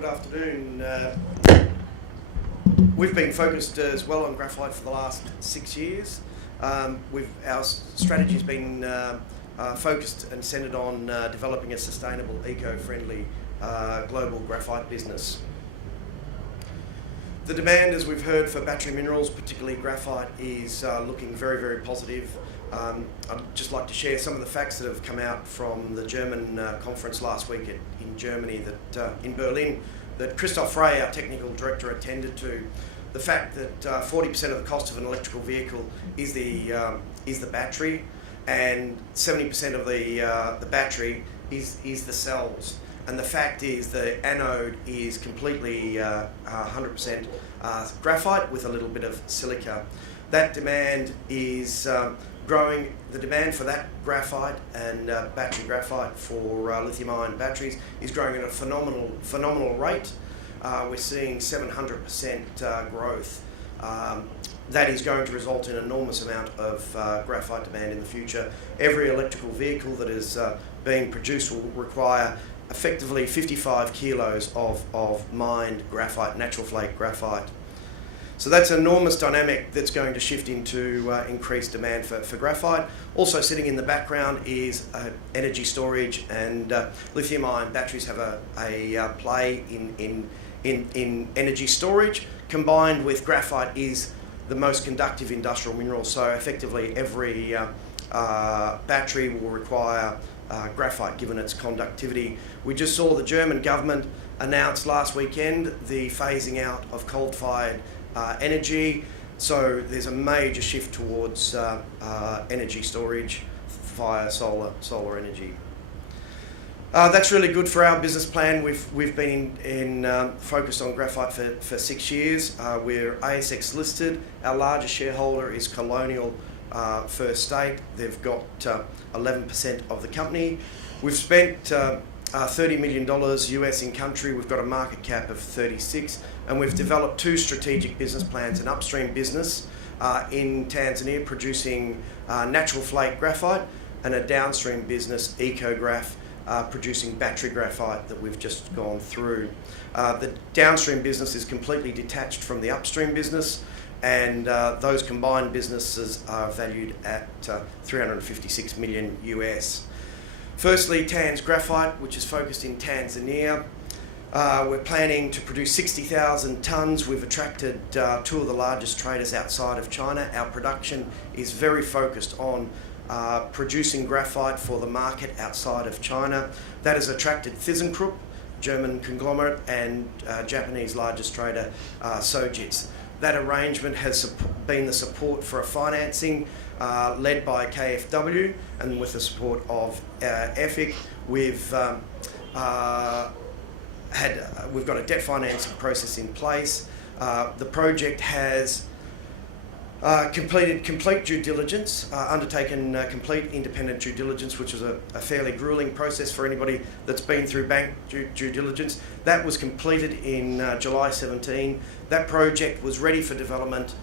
Good afternoon. We've been focused as well on graphite for the last 6 years. Our strategy has been focused and centred on developing a sustainable, eco-friendly global graphite business. The demand, as we've heard, for battery minerals, particularly graphite, is looking very, very positive. I'd just like to share some of the facts that have come out from the German conference last week in Germany, in Berlin, that Christoph Frey, our technical director, attended to. The fact that 40% of the cost of an electrical vehicle is the battery, and 70% of the battery is the cells. And the fact is the anode is completely 100% graphite with a little bit of silica. That demand is growing. The demand for that graphite and battery graphite for lithium-ion batteries is growing at a phenomenal rate. We're seeing 700% growth. That is going to result in an enormous amount of graphite demand in the future. Every electrical vehicle that is being produced will require effectively 55 kilos of mined graphite, natural flake graphite. So that's an enormous dynamic that's going to shift into increased demand for graphite. Also sitting in the background is energy storage, and lithium-ion batteries have a play in energy storage. Combined with graphite is the most conductive industrial mineral, so effectively every battery will require graphite given its conductivity. We just saw the German government announce last weekend the phasing out of coal-fired energy, so there's a major shift towards energy storage via solar energy. That's really good for our business plan. We've been focused on graphite for 6 years. We're ASX listed. Our largest shareholder is Colonial First State. They've got 11% of the company. We've spent $30 million US in country. We've got a market cap of 36, and we've developed two strategic business plans: an upstream business in Tanzania producing natural flake graphite, and a downstream business, EcoGraph, producing battery graphite that we've just gone through. The downstream business is completely detached from the upstream business, and those combined businesses are valued at 356 million US. Firstly, Tanz Graphite, which is focused in Tanzania. We're planning to produce 60,000 tonnes. We've attracted two of the largest traders outside of China. Our production is very focused on producing graphite for the market outside of China. That has attracted ThyssenKrupp, German conglomerate, and Japanese largest trader, Sojitz. That arrangement has been the support for a financing led by KfW, and with the support of EFIC, we've got a debt financing process in place. The project has completed complete due diligence, undertaken complete independent due diligence, which is a fairly grueling process for anybody that's been through bank due diligence. That was completed in July 17. That project was ready for development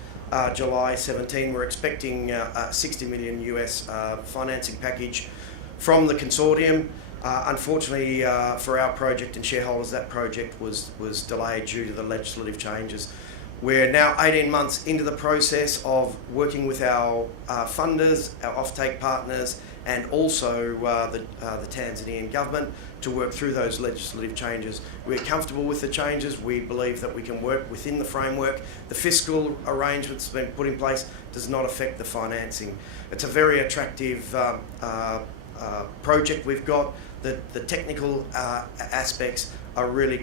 July 17. We're expecting a 60 million US financing package from the consortium. Unfortunately for our project and shareholders, that project was delayed due to the legislative changes. We're now 18 months into the process of working with our funders, our offtake partners, and also the Tanzanian government to work through those legislative changes. We're comfortable with the changes. We believe that we can work within the framework. The fiscal arrangements that have been put in place does not affect the financing. It's a very attractive project we've got. The technical aspects are really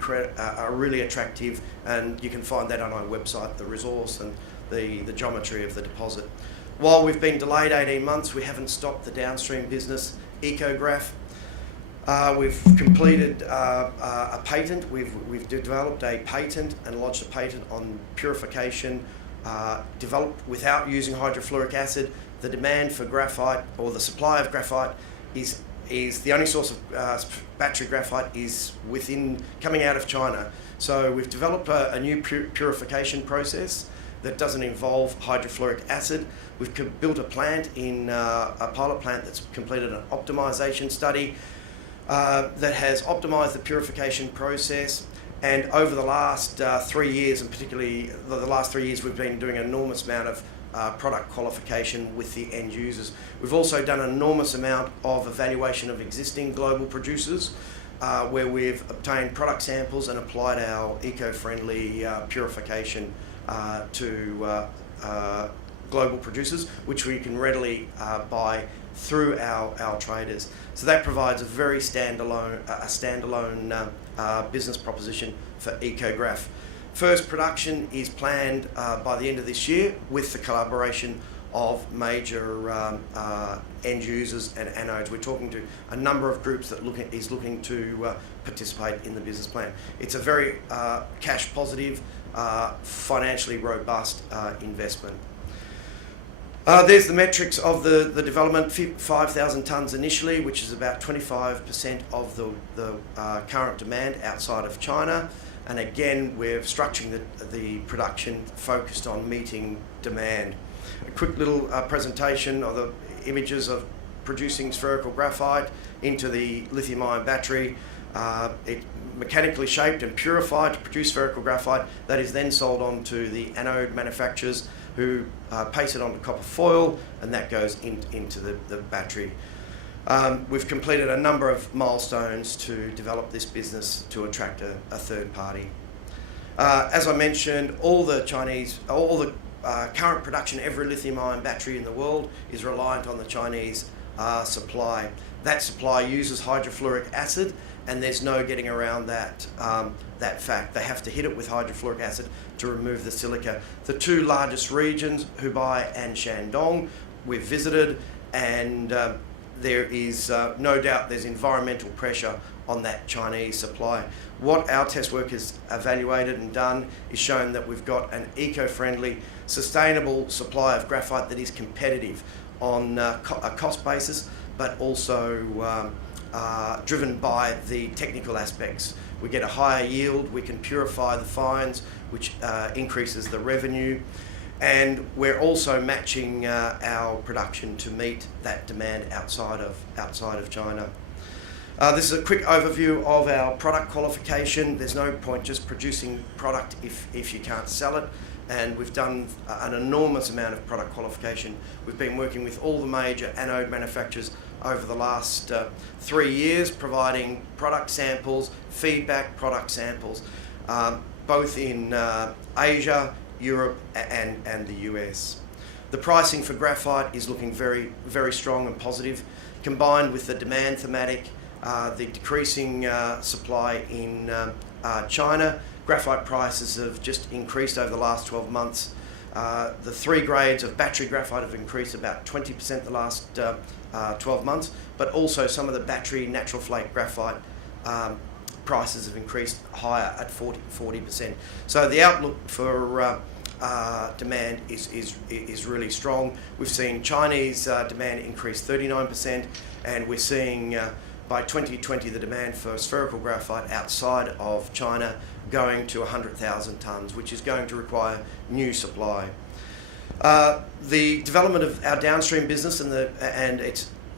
attractive, and you can find that on our website, the resource and the geometry of the deposit. While we've been delayed 18 months, we haven't stopped the downstream business, EcoGraph. We've completed a patent. We've developed a patent and lodged a patent on purification developed without using hydrofluoric acid. The demand for graphite, or the supply of graphite, is the only source of battery graphite is coming out of China. So we've developed a new purification process that doesn't involve hydrofluoric acid. We've built a plant a pilot plant that's completed an optimization study that has optimized the purification process, And over the last 3 years, and particularly the last 3 years, we've been doing an enormous amount of product qualification with the end users. We've also done an enormous amount of evaluation of existing global producers, where we've obtained product samples and applied our eco-friendly purification to global producers, which we can readily buy through our traders. So that provides a very standalone business proposition for EcoGraph. First production is planned by the end of this year with the collaboration of major end users and anodes. We're talking to a number of groups that is looking to participate in the business plan. It's a very cash positive, financially robust investment. There's the metrics of the development, 5,000 tonnes initially, which is about 25% of the current demand outside of China. And again, we're structuring the production focused on meeting demand. A quick little presentation of the images of producing spherical graphite into the lithium-ion battery. It mechanically shaped and purified to produce spherical graphite that is then sold on to the anode manufacturers, who paste it onto copper foil, and that goes into the battery. We've completed a number of milestones to develop this business to attract a third party. As I mentioned, all the current production, every lithium-ion battery in the world is reliant on the Chinese supply. That supply uses hydrofluoric acid, and there's no getting around that fact. They have to hit it with hydrofluoric acid to remove the silica. The two largest regions, Hubei and Shandong, we've visited, and there is no doubt there's environmental pressure on that Chinese supply. What our test work has evaluated and done is shown that we've got an eco-friendly, sustainable supply of graphite that is competitive on a cost basis, but also driven by the technical aspects. We get a higher yield, we can purify the fines, which increases the revenue, and we're also matching our production to meet that demand outside of China. This is a quick overview of our product qualification. There's no point just producing product if you can't sell it, and we've done an enormous amount of product qualification. We've been working with all the major anode manufacturers over the last 3 years, providing product samples, feedback product samples, both in Asia, Europe and the US. The pricing for graphite is looking very, very strong and positive, combined with the demand thematic, the decreasing supply in China. Graphite prices have just increased over the last 12 months. The 3 grades of battery graphite have increased about 20% the last 12 months, but also some of the battery natural flake graphite prices have increased higher at 40%. So the outlook for demand is really strong. We've seen Chinese demand increase 39%, and we're seeing by 2020 the demand for spherical graphite outside of China going to 100,000 tonnes, which is going to require new supply. The development of our downstream business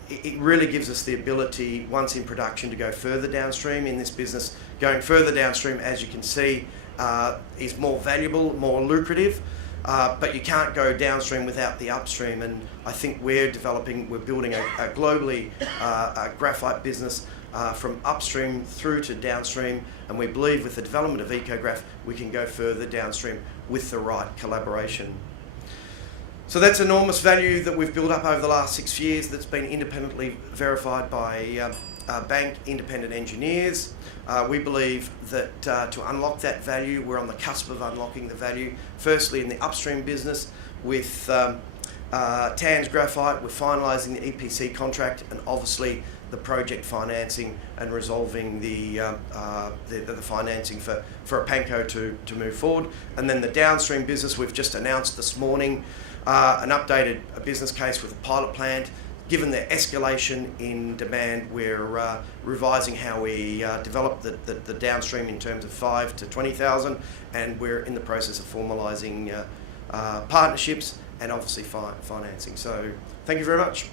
it really gives us the ability, once in production, to go further downstream in this business. Going further downstream, as you can see, is more valuable, more lucrative, but you can't go downstream without the upstream, and I think we're building a globally graphite business from upstream through to downstream, and we believe with the development of EcoGraph we can go further downstream with the right collaboration. So that's enormous value that we've built up over the last 6 years that's been independently verified by bank independent engineers. We believe that to unlock that value, we're on the cusp of unlocking the value. Firstly, in the upstream business with TANS Graphite, we're finalising the EPC contract and obviously the project financing and resolving the financing for a Panko to move forward. And then the downstream business, we've just announced this morning an updated business case with a pilot plant. Given the escalation in demand, we're revising how we develop the downstream in terms of 5 to 20,000, and we're in the process of formalising partnerships and obviously financing. So thank you very much.